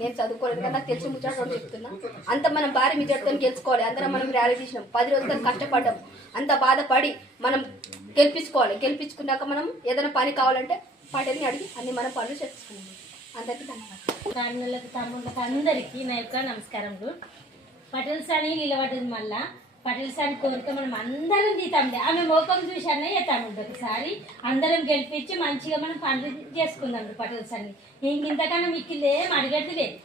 నేను చదువుకోలేదు కదా, నాకు తెలిసి ముచ్చట చెప్తున్నా. అంత మనం భారీ ముచ్చటతో గెలుచుకోవాలి. అందరం మనం ర్యాలీ తీసినాం, 10 రోజులు కష్టపడ్డాం, అంత బాధపడి మనం గెలిపించుకోవాలి. గెలిపించుకున్నాక మనం ఏదైనా పని కావాలంటే పార్టీని అడిగి అన్ని మనం పనులు చేసుకున్నాం. అందరికీ ధన్యవాదాలు. కారణులకు తమ్ముళ్ళకి అందరికీ నా యొక్క నమస్కారములు. పటేల్ సాని నిలబడ్డది మళ్ళా పటేల్ సాని కోరిక మనం అందరం తీతాంలే. ఆమె మోకం చూసానే చేస్తాము. ఒకసారి అందరం గెలిపించి మంచిగా మనం పనులు చేసుకుందాం. పటేల్ సాని ఇంతకన్నా మీకు ఏం అడిగేది లేదు.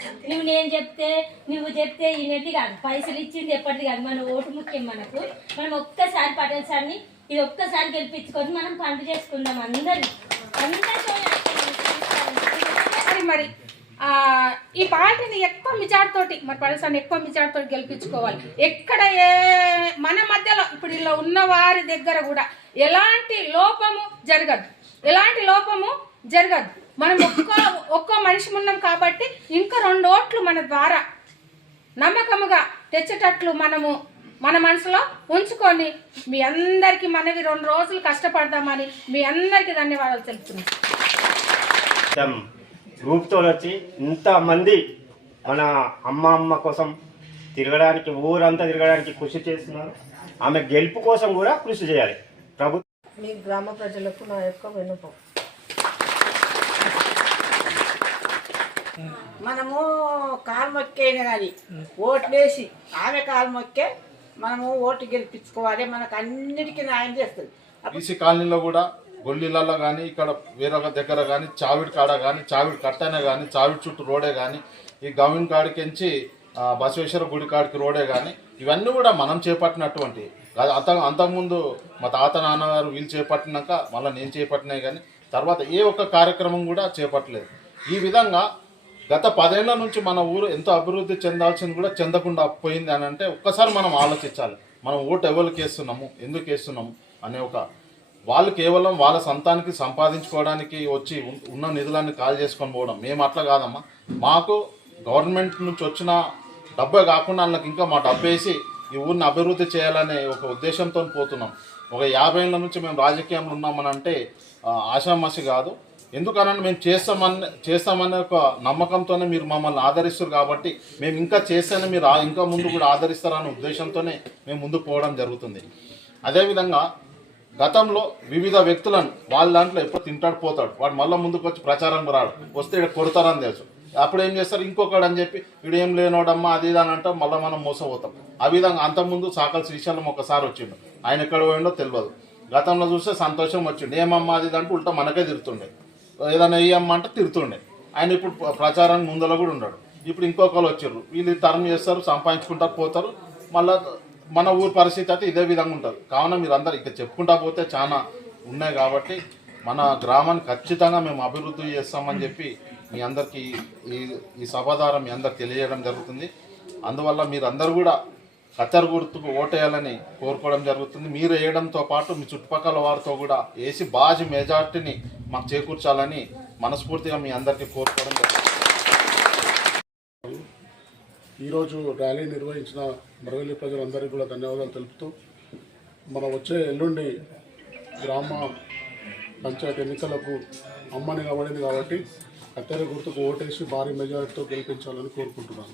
నేను చెప్తే నువ్వు చెప్తే ఈయనది కాదు, పైసలు ఇచ్చింది ఎప్పటిది కాదు. మన ఓటు ముఖ్యం మనకు. మనం ఒక్కసారి పటేల్ సార్ని ఇది ఒక్కసారి గెలిపించుకొని మనం పనులు చేసుకుందాం. అందరితో మరి ఈ పార్టీని ఎక్కువ మెజార్టీతోటి మరి పడేసాన్ని ఎక్కువ మెజార్టీతోటి గెలిపించుకోవాలి. ఎక్కడ మన మధ్యలో ఇప్పుడు ఇలా ఉన్న వారి దగ్గర కూడా ఎలాంటి లోపము జరగదు. మనం ఒక్క మనిషి ఉన్నాం కాబట్టి ఇంకా 2 ఓట్లు మన ద్వారా నమ్మకముగా తెచ్చేటట్లు మనము మన మనసులో ఉంచుకొని మీ అందరికీ మనవి 2 రోజులు కష్టపడదామని మీ అందరికీ ధన్యవాదాలు తెలుపుతున్నాను. గ్రూప్తో వచ్చి ఇంతమంది మన అమ్మ కోసం తిరగడానికి, ఊరంతా తిరగడానికి కృషి చేస్తున్నారు. ఆమె గెలుపు కోసం కూడా కృషి చేయాలి ప్రభుత్వం. మీ గ్రామ ప్రజలకు నా యొక్క విన్నపం, మనము కాలు మొక్కేనే కానీ ఓట్లేసి ఆమె కాలు మొక్కే మనము ఓటు గెలిపించుకోవాలి. మనకు అన్నిటికీ న్యాయం చేస్తుంది. బీసీ కాలనీలో కూడా గొల్లీలలో కానీ ఇక్కడ వేరొక దగ్గర కానీ చావిడి కాడ కానీ చావిడి కట్టనే కానీ చావిడి చుట్టూ రోడే కానీ ఈ గవర్నమెంట్ కాడికించి బసవేశ్వర గుడి కాడికి రోడే కానీ ఇవన్నీ కూడా మనం చేపట్టినటువంటి అంతకుముందు మా తాత నాన్నగారు వీళ్ళు చేపట్టినాక మళ్ళీ నేను చేపట్టినాయి కానీ తర్వాత ఏ ఒక్క కార్యక్రమం కూడా చేపట్టలేదు. ఈ విధంగా గత 10 ఏళ్ల నుంచి మన ఊరు ఎంతో అభివృద్ధి చెందాల్సింది కూడా చెందకుండా పోయింది అని అంటే ఒక్కసారి మనం ఆలోచించాలి. మనం ఓటు ఎవరికి వేస్తున్నాము, ఎందుకు వేస్తున్నాము అనే వాళ్ళు కేవలం వాళ్ళ సంతానికి సంపాదించుకోవడానికి వచ్చి ఉన్న నిధులన్నీ కాల్ చేసుకొని పోవడం. మేము అట్లా కాదమ్మా. మాకు గవర్నమెంట్ నుంచి వచ్చిన డబ్బే కాకుండా వాళ్ళకి ఇంకా మా డబ్బు వేసి ఈ ఊరిని అభివృద్ధి చేయాలనే ఒక ఉద్దేశంతో పోతున్నాం. ఒక 50 ఏళ్ళ నుంచి మేము రాజకీయంలో ఉన్నామని అంటే ఆషామాషి కాదు. ఎందుకనంటే మేము చేస్తామనే ఒక నమ్మకంతోనే మీరు మమ్మల్ని ఆదరిస్తారు కాబట్టి మేము ఇంకా చేస్తేనే మీరు ఇంకా ముందు కూడా ఆదరిస్తారనే ఉద్దేశంతోనే మేము ముందుకు పోవడం జరుగుతుంది. అదేవిధంగా గతంలో వివిధ వ్యక్తులను వాళ్ళ దాంట్లో ఎప్పుడు తింటాడు పోతాడు, వాడు మళ్ళీ ముందుకు వచ్చి ప్రచారం రాడు, వస్తే ఇక్కడ కొడతారని తెలుసు. అప్పుడు ఏం చేస్తారు, ఇంకొకడు అని చెప్పి వీడు ఏం లేనోడమ్మా అది ఇది అని అంటాం, మళ్ళీ మనం మోసపోతాం. ఆ విధంగా అంతకుముందు సాకల్ శ్రీశైలం ఒకసారి వచ్చిండు, ఆయన ఎక్కడ పోయిండో తెలియదు. గతంలో చూస్తే సంతోషం వచ్చిండు, ఏమమ్మా అది అంటే ఉల్టా మనకే తిరుతుండే, ఏదైనా వేయమ్మా అంటే తిరుతుండే. ఆయన ఇప్పుడు ప్రచారానికి ముందర కూడా ఉన్నాడు. ఇప్పుడు ఇంకొకరు వచ్చారు, వీళ్ళు టర్మ్ చేస్తారు, సంపాదించుకుంటారు, పోతారు. మళ్ళీ మన ఊరి పరిస్థితి అయితే ఇదే విధంగా ఉంటుంది. కావున మీరు అందరు ఇక చెప్పుకుంటా పోతే చాలా ఉన్నాయి కాబట్టి మన గ్రామాన్ని ఖచ్చితంగా మేము అభివృద్ధి చేస్తామని చెప్పి మీ అందరికీ ఈ సభ ద్వారా మీ అందరికి తెలియజేయడం జరుగుతుంది. అందువల్ల మీరందరూ కూడా కత్తెర గుర్తుకు ఓటేయాలని కోరుకోవడం జరుగుతుంది. మీరు వేయడంతో పాటు మీ చుట్టుపక్కల వారితో కూడా వేసి బాజీ మెజార్టీని మాకు చేకూర్చాలని మనస్ఫూర్తిగా మీ అందరికీ కోరుకోవడం జరుగుతుంది. ఈరోజు ర్యాలీ నిర్వహించిన మరవెల్లి ప్రజలందరికీ కూడా ధన్యవాదాలు తెలుపుతూ, మనం వచ్చే ఎల్లుండి గ్రామ పంచాయతీ ఎన్నికలకు అమ్మ నిలబడింది కాబట్టి కత్తెర గుర్తుకు ఓటేసి భారీ మెజారిటీతో గెలిపించాలని కోరుకుంటున్నాను.